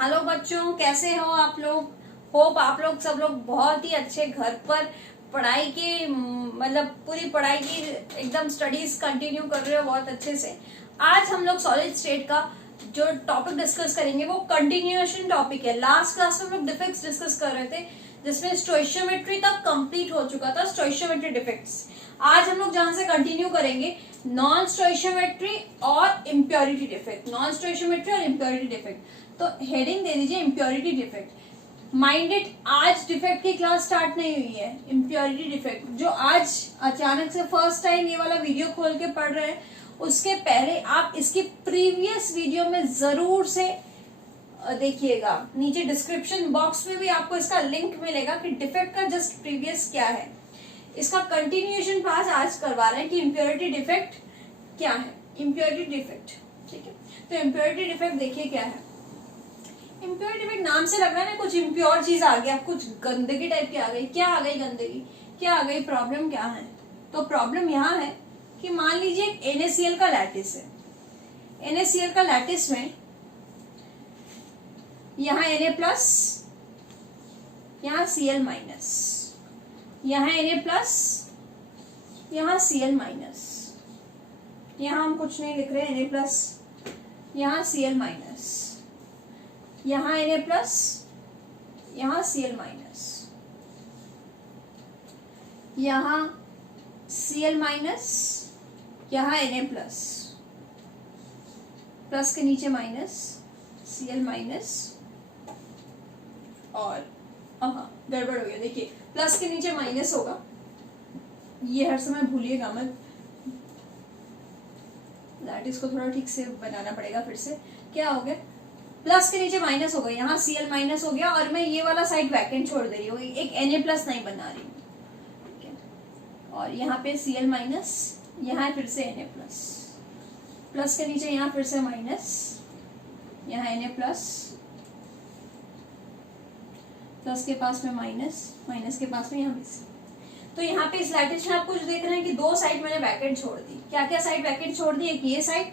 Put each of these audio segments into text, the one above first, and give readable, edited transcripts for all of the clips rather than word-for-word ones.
Hello बच्चों, कैसे हो आप लोग। होप आप लोग सब लोग बहुत ही अच्छे घर पर पढ़ाई की मतलब पूरी पढ़ाई की एकदम स्टडीज कंटिन्यू कर रहे हो बहुत अच्छे से। आज हम लोग सॉलिड स्टेट का जो टॉपिक डिस्कस करेंगे वो कंटिन्यूएशन टॉपिक है। लास्ट क्लास में हम लोग डिफेक्ट्स डिस्कस कर रहे थे जिसमें स्टोइशियोमेट्री तक कंप्लीट हो चुका था, स्टोइशियोमेट्री डिफेक्ट्स। आज हम लोग जहां से कंटिन्यू करेंगे नॉन स्टोइशियोमेट्री और इम्प्योरिटी डिफेक्ट। नॉन स्टोइशियोमेट्री और इम्प्योरिटी डिफेक्ट, तो हेडिंग दे दीजिए इम्प्योरिटी डिफेक्ट। माइंडेड, आज डिफेक्ट की क्लास स्टार्ट नहीं हुई है। इम्प्योरिटी डिफेक्ट जो आज अचानक से फर्स्ट टाइम ये वाला वीडियो खोल के पढ़ रहे हैं, उसके पहले आप इसकी प्रीवियस वीडियो में जरूर से देखिएगा। नीचे डिस्क्रिप्शन बॉक्स में भी आपको इसका लिंक मिलेगा कि डिफेक्ट का जस्ट प्रीवियस क्या है। इसका कंटिन्यूएशन क्लास आज करवा रहे हैं कि इम्प्योरिटी डिफेक्ट क्या है। इम्प्योरिटी डिफेक्ट, ठीक है। तो इम्प्योरिटी डिफेक्ट देखिए क्या है। इम्प्योरिटी डिफेक्ट नाम से लग रहा है ना कुछ इम्प्योर चीज आ गया, कुछ गंदगी टाइप की आ गई। क्या आ गई गंदगी, क्या आ गई, प्रॉब्लम क्या है। तो प्रॉब्लम यहाँ है कि मान लीजिए एक NaCl का लैटिस है। NaCl का लैटिस में यहाँ Na प्लस, यहाँ Cl माइनस, यहाँ Na प्लस, यहाँ Cl माइनस। यहाँ हम कुछ नहीं लिख रहे, Na प्लस, यहाँ Cl माइनस, यहाँ Na प्लस, यहाँ Cl माइनस, यहाँ Cl माइनस, यहाँ Na प्लस, प्लस के नीचे माइनस, Cl माइनस, और गड़बड़ हो गया। देखिए प्लस के नीचे माइनस होगा, ये हर समय भूलिएगा मत। लैटिस को थोड़ा ठीक से बनाना पड़ेगा फिर से। क्या हो गया, प्लस के नीचे माइनस हो गया, यहाँ Cl माइनस हो गया और मैं ये वाला साइड वैकेंट छोड़ दे रही हूँ, एक Na प्लस नहीं बना रही हूँ, ठीक है। और यहाँ पे Cl माइनस, यहाँ फिर से Na प्लस, प्लस के नीचे यहाँ फिर से माइनस, यहाँ Na प्लस, प्लस के पास में माइनस, माइनस के पास में यहाँ मिस। तो यहाँ पे इस लैटिस में आप कुछ देख रहे हैं कि दो साइड मैंने वैकेंट छोड़ दी। क्या क्या साइड वैकेंट छोड़ दी, एक ये साइड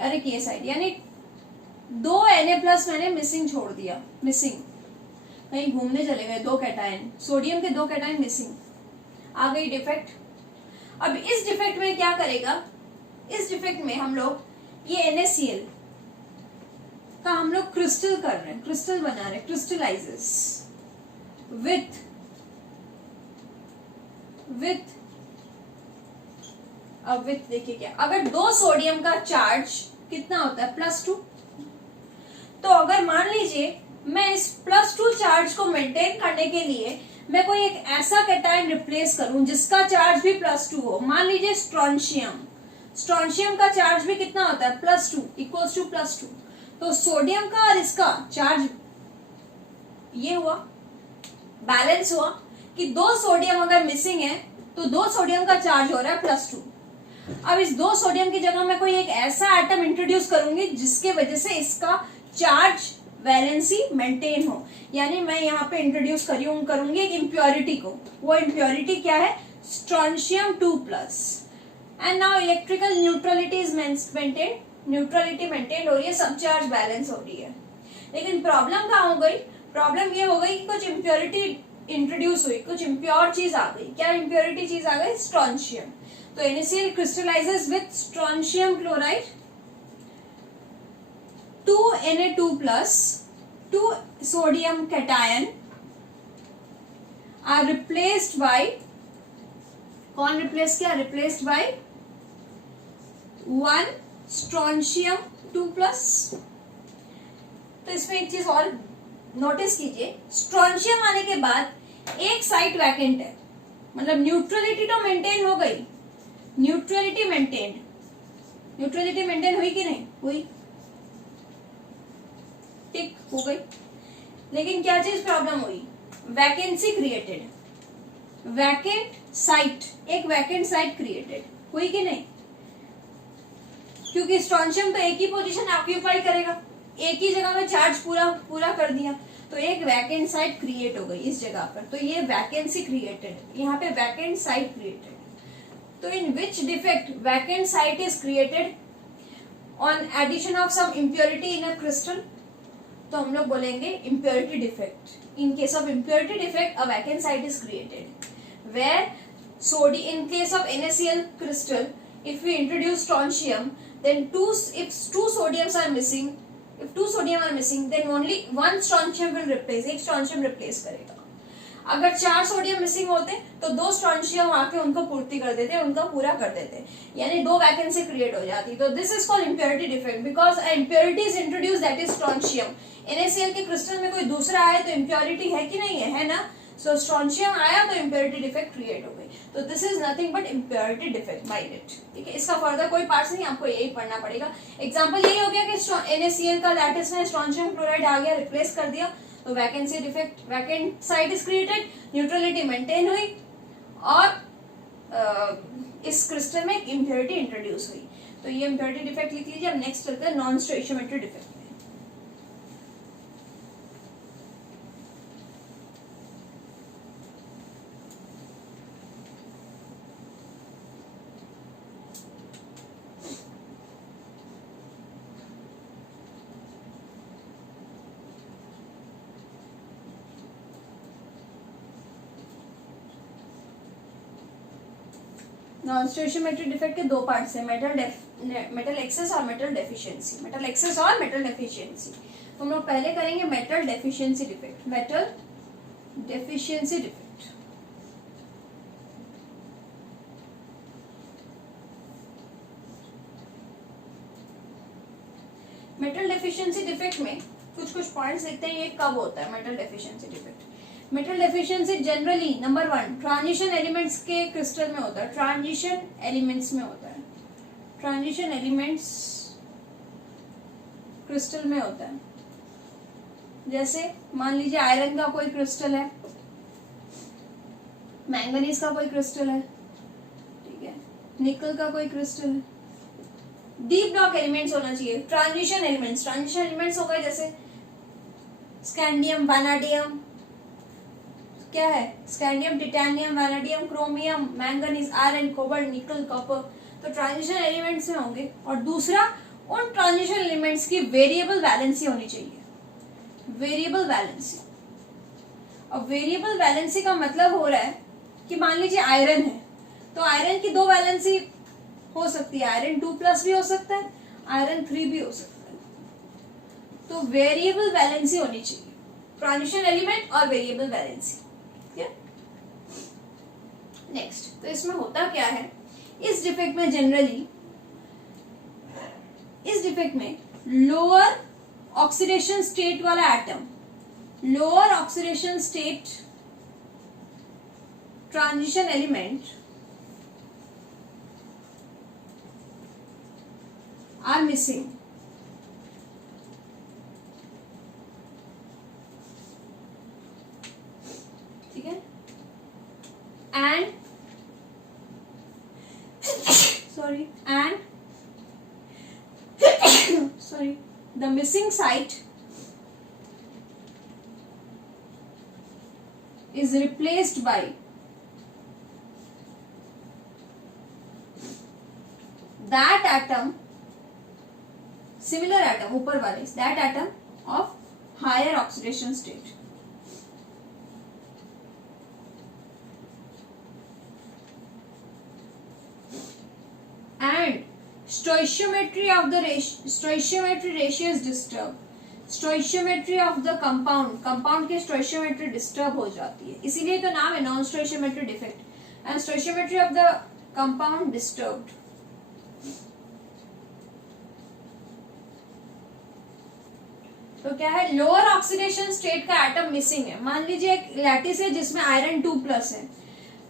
और एक ये साइड, यानी दो Na प्लस मैंने मिसिंग छोड़ दिया। मिसिंग, कहीं घूमने चले गए, दो कैटायन, सोडियम के दो कैटायन मिसिंग, आ गई डिफेक्ट। अब इस डिफेक्ट में क्या करेगा, इस डिफेक्ट में हम लोग ये NaCl का हम लोग क्रिस्टल कर रहे हैं, क्रिस्टल बना रहे हैं, क्रिस्टलाइजेस विथ अब विथ देखिए क्या, अगर दो सोडियम का चार्ज कितना होता है, +2। तो अगर मान लीजिए मैं इस +2 चार्ज को मेंटेन करने के लिए मैं कोई एक ऐसा कैटायन रिप्लेस करूं जिसका चार्ज भी +2 हो, मान लीजिए स्ट्रोंशियम। स्ट्रोंशियम का चार्ज भी कितना होता है, +2 इक्वल्स टू +2। तो सोडियम का और इसका चार्ज ये हुआ, बैलेंस हुआ कि दो सोडियम अगर मिसिंग है तो दो सोडियम का चार्ज हो रहा है +2। अब इस दो सोडियम की जगह मैं कोई एक ऐसा एटम इंट्रोड्यूस करूंगी जिसके वजह से इसका चार्ज वैलेंसी मेंटेन हो, यानी मैं यहाँ पे इंट्रोड्यूस करूंगी एक इम्प्योरिटी को। वो इम्प्योरिटी क्या है, strontium 2+। And now electrical neutrality is maintain, neutrality maintain हो रही है, सब चार्ज बैलेंस हो रही है। लेकिन प्रॉब्लम कहाँ हो गई, प्रॉब्लम ये हो गई कि कुछ इम्प्योरिटी इंट्रोड्यूस हुई, कुछ इम्प्योर चीज आ गई। क्या इम्प्योरिटी चीज आ गई, स्ट्रोंशियम। तो NaCl crystallizes with strontium chloride, 2 Na2 plus 2 sodium cation are replaced by, कौन रिप्लेस किया, रिप्लेस्ड by 1 strontium 2+। तो इसमें एक चीज और नोटिस कीजिए, स्ट्रोंशियम आने के बाद एक साइड वैकेंट है, मतलब न्यूट्रलिटी तो मेंटेन हो गई, न्यूट्रलिटी मेंटेन हुई कि नहीं हुई, टिक हो गई। लेकिन क्या चीज प्रॉब्लम हुई, वैकेंसी क्रिएटेड, वैकेंट साइट, एक वैकेंट साइट क्रिएटेड हुई कि नहीं, क्योंकि स्ट्रोंशियम तो एक ही पोजीशन ऑक्यूपाई करेगा, एक ही जगह में चार्ज पूरा कर दिया, तो एक वैकेंट साइट क्रिएट हो गई इस जगह पर। तो ये वैकेंसी क्रिएटेड, यहाँ पे वैकेंट साइट क्रिएटेड। तो in which defect vacant site is created on addition of some impurity in a crystal? तो हम लोग बोलेंगे impurity defect. In case of impurity defect a vacant site is created where in case of NaCl crystal, if we introduce strontium, then if two sodiums are missing, then only one strontium will replace, एक strontium replace करेगा। अगर 4 sodium missing होते तो 2 strontium आके उनको पूर्ति कर देते, उनका पूरा कर देते, यानी 2 वैकेंसी क्रिएट हो जाती। तो this is called impurity defect because impurity is introduce that is strontium. NaCl के क्रिस्टल में कोई दूसरा आए तो इम्प्योरिटी है कि नहीं है ना? सो स्ट्रॉन्शियम आया तो इम्प्योरिटी डिफेक्ट क्रिएट हो गई। तो this is nothing but impurity defect mind it. ठीक है, इसका फर्दर कोई पार्ट्स नहीं, आपको यही पढ़ना पड़ेगा। एग्जांपल यही हो गया कि NaCl का लैटिस में स्ट्रॉन्शियम क्लोराइड आ गया, रिप्लेस कर दिया, तो vacancy defect, vacant site is created, neutrality maintain हुई और इस क्रिस्टल में इम्प्योरिटी इंट्रोड्यूस हुई। तो ये इम्प्योरिटी डिफेक्ट लिख लीजिए। अब नेक्स्ट चलते हैं non stoichiometry defect. Non stoichiometry defect के 2 पार्ट्स हैं, मेटल एक्सेस और मेटल डेफिशिएंसी। मेटल एक्सेस और मेटल डेफिशिएंसी। तो हम लोग पहले करेंगे metal deficiency defect. Metal deficiency defect, metal deficiency defect में कुछ पॉइंट्स देखते हैं, ये कब होता है metal deficiency defect. Metal deficiency generally number 1 transition elements के क्रिस्टल में होता है, ट्रांजिशन एलिमेंट्स में होता है, ट्रांजिशन एलिमेंट्स क्रिस्टल में होता है। जैसे मान लीजिए आयरन का कोई क्रिस्टल है, मैंगनीज का कोई क्रिस्टल है, ठीक है, निकल का कोई क्रिस्टल है, डीप डॉक एलिमेंट्स होना चाहिए। ट्रांजिशन एलिमेंट्स हो गए जैसे स्कैंडियम, वैनाडियम, क्या है scandium, titanium, vanadium, chromium, manganese, iron, cobalt, nickel, copper, तो ट्रांजिशन एलिमेंट्स में होंगे। और दूसरा, उन ट्रांजिशन एलिमेंट्स की वेरिएबल वैलेंसी होनी चाहिए, वेरिएबल वैलेंसी। अब वेरिएबल वैलेंसी का मतलब हो रहा है कि मान लीजिए आयरन है तो आयरन की 2 वैलेंसी हो सकती है, आयरन 2+ भी हो सकता है, आयरन 3 भी हो सकता है। तो वेरिएबल वैलेंसी होनी चाहिए, ट्रांजिशन एलिमेंट और वेरिएबल वैलेंसी। नेक्स्ट, तो इसमें होता क्या है, इस डिफेक्ट में जनरली, इस डिफेक्ट में लोअर ऑक्सीडेशन स्टेट वाला atom, lower oxidation state transition element are missing. ठीक है, and the missing site is replaced by that atom, similar atom ऊपर वाले, that atom of higher oxidation state। And stoichiometry ratio is disturbed, stoichiometry of the compound के stoichiometry disturb हो जाती है, इसीलिए तो नाम है non stoichiometry defect, and stoichiometry of the compound disturbed। तो क्या है, लोअर ऑक्सीडेशन स्टेट का एटम मिसिंग है। मान लीजिए एक लैटिस है जिसमें आयरन 2+ है,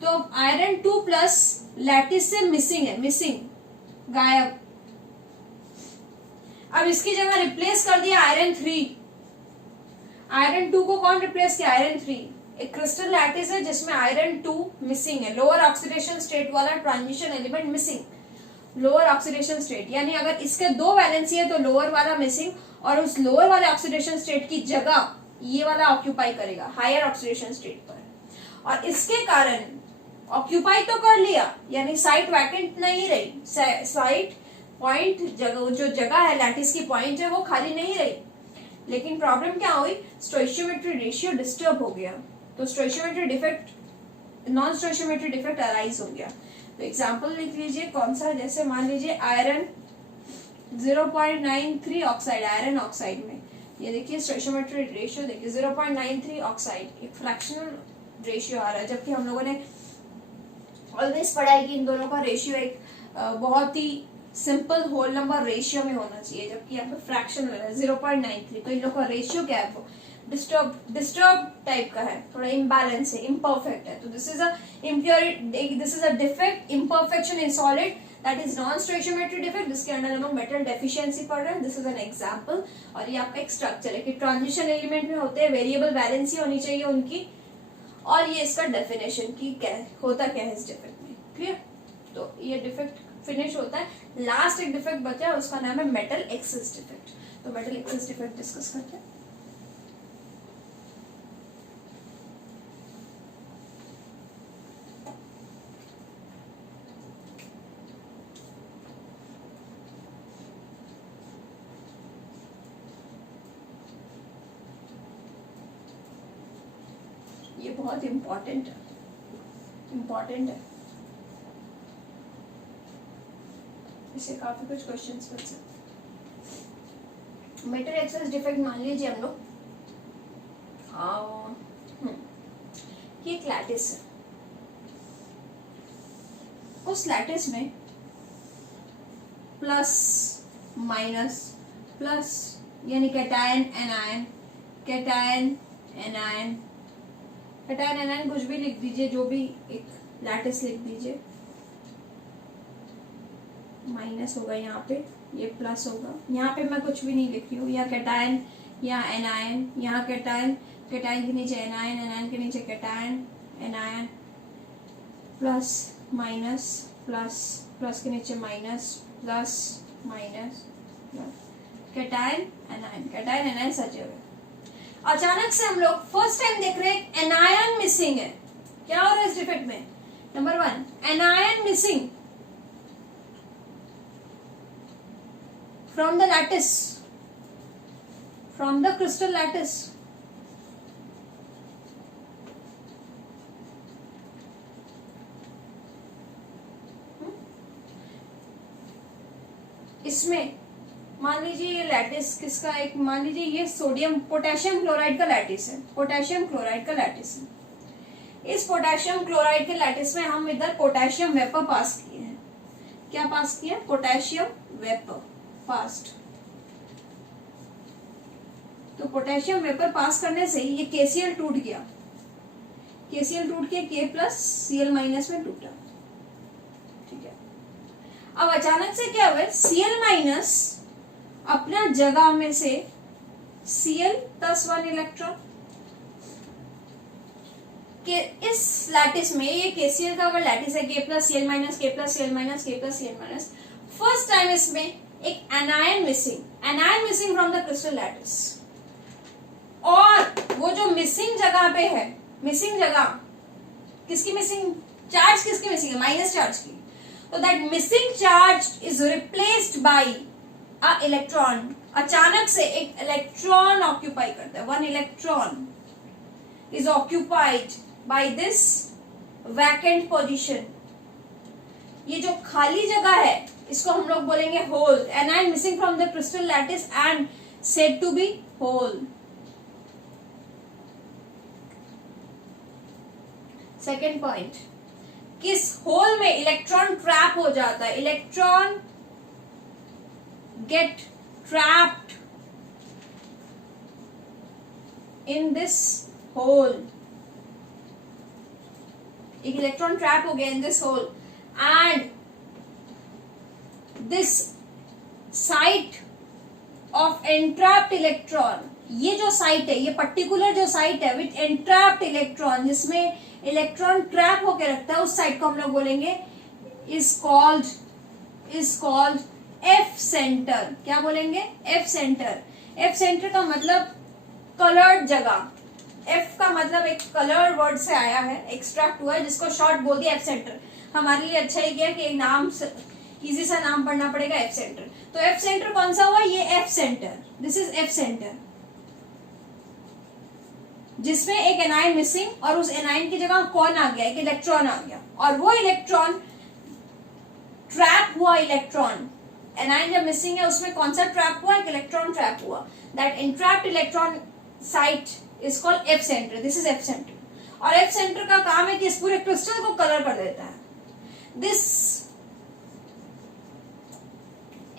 तो आयरन 2+ लैटिस से मिसिंग है, मिसिंग, गायब। अब इसकी जगह रिप्लेस कर दिया आयरन 3। आयरन 2 को कौन रिप्लेस किया, आयरन 3। एक क्रिस्टल लैटिस है जिसमें आयरन 2 मिसिंग है, लोअर ऑक्सीडेशन स्टेट वाला transition element missing, lower oxidation state, यानी अगर इसके 2 वैलेंसी है तो लोअर वाला मिसिंग, और उस लोअर वाले ऑक्सीडेशन स्टेट की जगह ये वाला ऑक्यूपाई करेगा हायर ऑक्सीडेशन स्टेट पर, और इसके कारण ऑक्यूपाई तो कर लिया, यानी साइट वैकेंट नहीं रही, साइट पॉइंट, जगह जो जगह है लैटिस की पॉइंट है वो खाली नहीं रही, लेकिन प्रॉब्लम क्या हुई, स्टोइशियोमेट्री रेशियो डिस्टर्ब हो गया, तो stoichiometry defect, non stoichiometry defect arise हो गया। तो एग्जांपल लिख लीजिए कौन सा, जैसे मान लीजिए आयरन 0.93 ऑक्साइड, आयरन ऑक्साइड में ये देखिए स्टोइशियोमेट्री रेशियो देखिए 0.93 ऑक्साइड, एक फ्रैक्शनल रेशियो आ रहा है, जबकि हम लोगों ने ऑलवेज पढ़ा है कि इन दोनों का रेशियो एक बहुत ही सिंपल होल नंबर रेशियो में होना चाहिए, जबकि यहाँ पे फ्रैक्शन है 0.93, तो इन लोगों का रेशियो क्या है, वो डिस्टर्ब टाइप का है, थोड़ा इम्बैलेंस है, इम्परफेक्ट है। तो this is a impurity, this is a defect, imperfection in solid, that is non stoichiometry defect, जिसके अंदर हम लोग मेटल डेफिशिएंसी पढ़ रहे हैं। This is an example. और ये आपका एक स्ट्रक्चर है कि ट्रांजिशन एलिमेंट में होते हैं, वेरिएबल वैलेंसी होनी चाहिए उनकी, और ये इसका डेफिनेशन की क्या होता क्या है इस डिफेक्ट में, क्लियर। तो ये डिफेक्ट फिनिश होता है, लास्ट एक डिफेक्ट बचा है, उसका नाम है मेटल एक्सेस डिफेक्ट। तो मेटल एक्सेस डिफेक्ट डिस्कस करते हैं। ये बहुत इम्पोर्टेंट है, इससे काफी कुछ क्वेश्चंस बन सकते। मेटल एक्सेस डिफेक्ट मान लीजिए हम लोग, ये एक लैटिस है, उस लैटिस में प्लस माइनस प्लस यानी cation anion, cation anion, cation anion कुछ भी लिख दीजिए, जो भी एक लैटिस लिख दीजिए, माइनस होगा यहाँ पे, ये प्लस होगा, यहाँ पे मैं कुछ भी नहीं लिख रही हूँ, यहाँ कैटायन, यहाँ एनायन, यहाँ कैटायन, कैटायन के नीचे एनायन, एनायन के नीचे cation, anion, plus minus plus, plus के नीचे minus, plus minus plus, cation anion, cation anion सजे हुए। अचानक से हम लोग फर्स्ट टाइम देख रहे हैं एनायन मिसिंग है। क्या हो रहा है इस डिफेक्ट में, number 1 anion missing from the lattice, from the crystal lattice. इसमें मान लीजिए ये लैटिस किसका, एक मान लीजिए ये सोडियम पोटेशियम क्लोराइड का लैटिस है, पोटेशियम क्लोराइड का लैटिस है। इस पोटेशियम क्लोराइड के लैटिस में हम इधर पोटेशियम वेपर पास किए हैं। क्या पास किए, पोटेशियम वेपर पास्ट। तो पोटेशियम वेपर पास करने से ये KCl टूट गया, KCl टूट के K प्लस Cl माइनस में टूटा, ठीक है। अब अचानक से क्या हुआ, Cl माइनस अपना जगह में से Cl प्लस 1 इलेक्ट्रॉन के इस लैटिस में, ये KCl का अगर लैटिस है K plus Cl minus, K plus Cl minus, K plus Cl minus, first time इसमें एक anion missing from the crystal lattice, और वो जो मिसिंग जगह पे है, मिसिंग जगह किसकी मिसिंग, चार्ज किसकी मिसिंग है, माइनस चार्ज की। तो that missing charge is replaced by a electron, अचानक से एक इलेक्ट्रॉन ऑक्यूपाई करता है, 1 electron is occupied by this vacant position. ये जो खाली जगह है इसको हम लोग बोलेंगे hole, anion missing from the crystal lattice and said to be hole. Second point, किस होल में इलेक्ट्रॉन ट्रैप हो जाता है, electron get trapped in this hole, एक इलेक्ट्रॉन ट्रैप हो गया in this hole and this site of entrapped electron, ये जो साइट है, ये पर्टिकुलर जो साइट है विथ एंट्रैप्ड इलेक्ट्रॉन, जिसमें इलेक्ट्रॉन ट्रैप होकर रखता है, उस साइट को हम लोग बोलेंगे इज कॉल्ड एफ सेंटर। क्या बोलेंगे, एफ सेंटर। एफ सेंटर का मतलब कलर्ड जगह, एफ का मतलब एक कलर वर्ड से आया है, एक्सट्रैक्ट हुआ है, जिसको शॉर्ट बोल दिया एफ सेंटर। हमारे लिए अच्छा ही किया कि एक नाम इजी सा नाम पढ़ना पड़ेगा, एफ सेंटर। तो एफ सेंटर कौन सा हुआ, ये F center, this is F centre, जिसमें एक एनाइन मिसिंग और उस एनाइन की जगह कौन आ गया, एक इलेक्ट्रॉन आ गया, और वो इलेक्ट्रॉन ट्रैप हुआ, इलेक्ट्रॉन एनाइन जब मिसिंग है उसमें कौन सा ट्रैप हुआ, एक इलेक्ट्रॉन ट्रैप हुआ। That entrapped electron site is called F center, this is F center. और एफ सेंटर का काम है कि इस पूरे क्रिस्टल को कलर कर देता है। दिस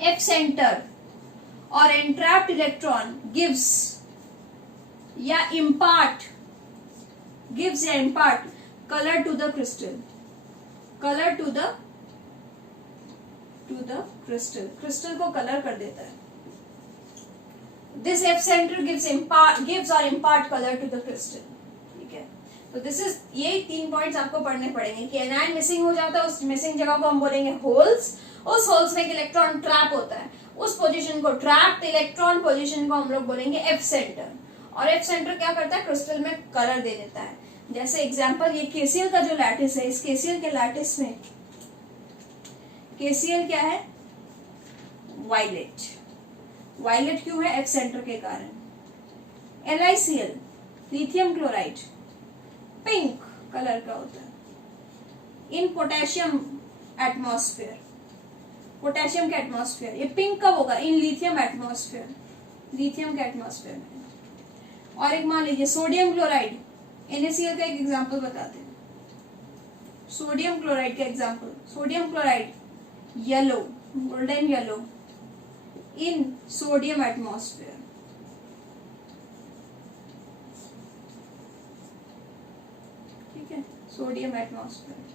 एफ सेंटर और entrapped electron gives या impart color to the crystal, crystal को color कर देता है। This F center gives or impart color to the crystal, ठीक है। तो दिस इज, ये 3 पॉइंट्स आपको पढ़ने पड़ेंगे कि एनाइन मिसिंग हो जाता है, उस मिसिंग जगह को हम बोलेंगे होल्स, उस होल्स में एक इलेक्ट्रॉन ट्रैप होता है, उस पोजीशन को, ट्रैप्ड इलेक्ट्रॉन पोजीशन को हम लोग बोलेंगे एफ सेंटर। और एफ सेंटर क्या करता है, क्रिस्टल में कलर दे देता है। जैसे एग्जांपल ये केसीएल का जो लैटिस है, इस केसीएल के लैटिस में केसीएल क्या है, वायलेट। वायलेट क्यों है, एफ सेंटर के कारण। LiCl lithium chloride pink colour का होता है इन पोटेशियम एटमॉस्फेयर, पोटेशियम के एटमॉस्फेयर, ये पिंक कब होगा, इन लिथियम एटमॉस्फेयर, लिथियम के एटमॉस्फेयर में। और एक मान लीजिए सोडियम क्लोराइड, NaCl का एक एग्जांपल बताते हैं, सोडियम क्लोराइड का example, sodium chloride yellow, golden yellow in sodium atmosphere, ठीक है, सोडियम एटमॉस्फेयर।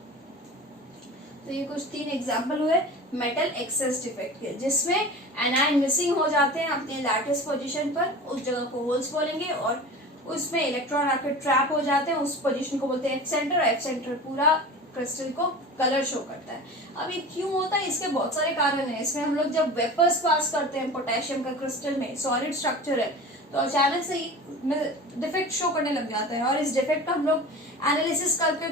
तो ये कुछ 3 एग्जाम्पल हुए मेटल एक्सेस डिफेक्ट के, जिसमें एनाइन मिसिंग हो जाते हैं अपने लैटिस पोजीशन पर, उस जगह को होल्स बोलेंगे, और उसमें इलेक्ट्रॉन आकर ट्रैप हो जाते हैं, उस पोजीशन को बोलते हैं एफ सेंटर। एफ सेंटर पूरा क्रिस्टल को कलर शो करता है। अब ये क्यों होता है, इसके बहुत सारे कारण हैं। इसमें हम लोग जब वेपर्स पास करते हैं पोटेशियम का क्रिस्टल में, सॉलिड स्ट्रक्चर है, तो अचानक से डिफेक्ट शो करने लग जाता है, और इस डिफेक्ट का हम लोग एनालिसिस करके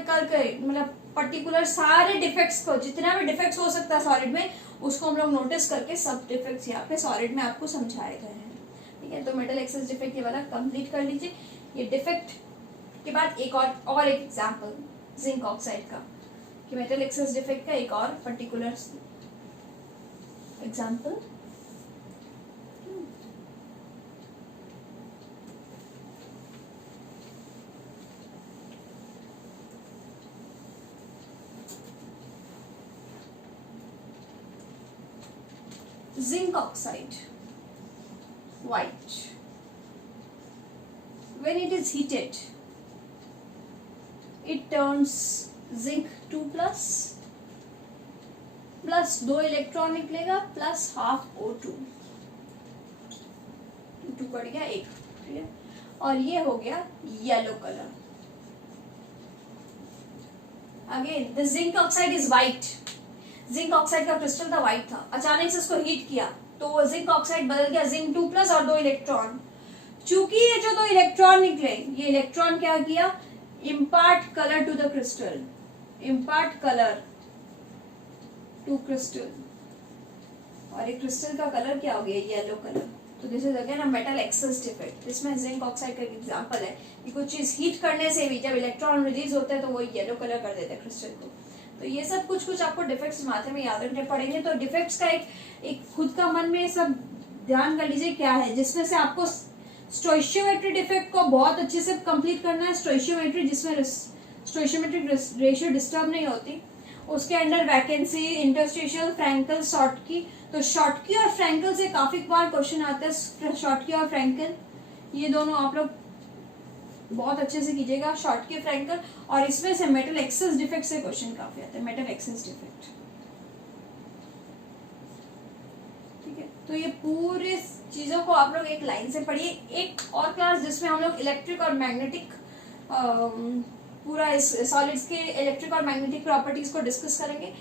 मतलब पर्टिकुलर सारे डिफेक्ट्स को, जितना भी डिफेक्ट्स हो सकता है सॉलिड में, उसको हम लोग नोटिस करके सब डिफेक्ट्स यहाँ पे सॉलिड में आपको समझाए गए हैं, ठीक है। तो मेटल एक्सेस डिफेक्ट ये वाला कंप्लीट कर लीजिए। ये डिफेक्ट के बाद एक और एक एग्जांपल जिंक ऑक्साइड का, कि मेटल एक्सेस डिफेक्ट का एक और particular example. Zinc oxide, white. When it is heated, it turns zinc 2 plus 2 electron निकलेगा प्लस हाफ O2, 2 कट गया 1, ठीक है। और ये हो गया yellow colour. Again the zinc oxide is white, zinc oxide का क्रिस्टल था, व्हाइट था, अचानक से इसको हीट किया तो जिंक ऑक्साइड बदल गया जिंक 2 प्लस और 2 इलेक्ट्रॉन। चूंकि ये जो 2 इलेक्ट्रॉन निकले, ये इलेक्ट्रॉन क्या किया, impart colour to the crystal, impart colour to crystal, और ये क्रिस्टल का कलर क्या हो गया, येलो कलर। तो this is again a metal excess defect. इसमें जिंक ऑक्साइड का एग्जांपल है कि कुछ चीज हीट करने से भी जब इलेक्ट्रॉन रिलीज होता है तो वो येलो कलर कर देता है क्रिस्टल को। तो ये सब कुछ आपको डिफेक्ट्स माथे में याद रखने पड़ेंगे। तो डिफेक्ट्स का एक खुद का मन में सब ध्यान कर लीजिए क्या है, जिसमें से आपको स्टोइशियोमेट्री डिफेक्ट को बहुत अच्छे से कंप्लीट करना है। स्टोइशियोमेट्री जिसमें स्टोइशियोमेट्रिक रेशियो डिस्टर्ब नहीं होती, उसके under vacancy, interstitial, Frenkel, Schottky. तो शॉर्टकी और फ्रैंकल से काफी बार क्वेश्चन आता है, शॉर्टकी और फ्रैंकल, ये दोनों आप लोग बहुत अच्छे से कीजिएगा, शॉर्टकी, फ्रैंकल। और इसमें से मेटल एक्सेस डिफेक्ट से क्वेश्चन काफी आते हैं, मेटल एक्सेस डिफेक्ट, ठीक है। तो ये पूरे चीजों को आप लोग एक लाइन से पढ़िए। एक और क्लास जिसमें हम लोग इलेक्ट्रिक और मैग्नेटिक पूरा इस सॉलिड्स के इलेक्ट्रिक और मैग्नेटिक प्रॉपर्टीज को डिस्कस करेंगे।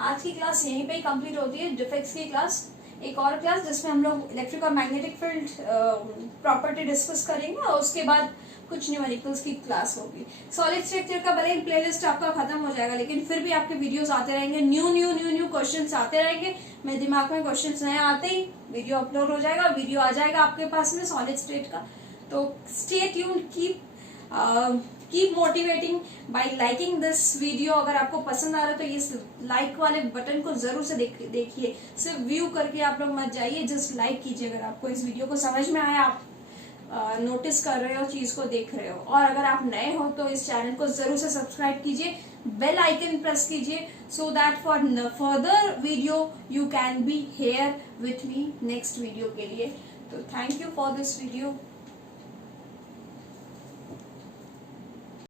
आज की क्लास यहीं पे ही कंप्लीट होती है, डिफेक्ट्स की क्लास। एक और क्लास जिसमें हम लोग इलेक्ट्रिक और मैग्नेटिक फील्ड प्रॉपर्टी डिस्कस करेंगे, और उसके बाद कुछ न्यूमेरिकल्स की क्लास होगी। सॉलिड स्ट्रक्चर का भले ही प्लेलिस्ट आपका खत्म हो जाएगा, लेकिन फिर भी आपके वीडियोस आते रहेंगे, न्यू क्वेश्चंस आते रहेंगे। मेरे दिमाग में क्वेश्चंस नए आते ही वीडियो अपलोड हो जाएगा, वीडियो आ जाएगा आपके पास में सॉलिड स्टेट का। तो stay tuned, keep keep motivating bye liking this video. अगर आपको पसंद आ रहा है तो इस लाइक वाले बटन को जरूर से देखिए, सिर्फ व्यू करके आप लोग मत जाइए, जस्ट लाइक कीजिए अगर आपको इस वीडियो को समझ में आया, आप नोटिस कर रहे हो, चीज को देख रहे हो। और अगर आप नए हो तो इस चैनल को जरूर से सब्सक्राइब कीजिए, बेल आइकन प्रेस कीजिए, so that for further video you can be here with me next video के लिए। तो thank you for this video.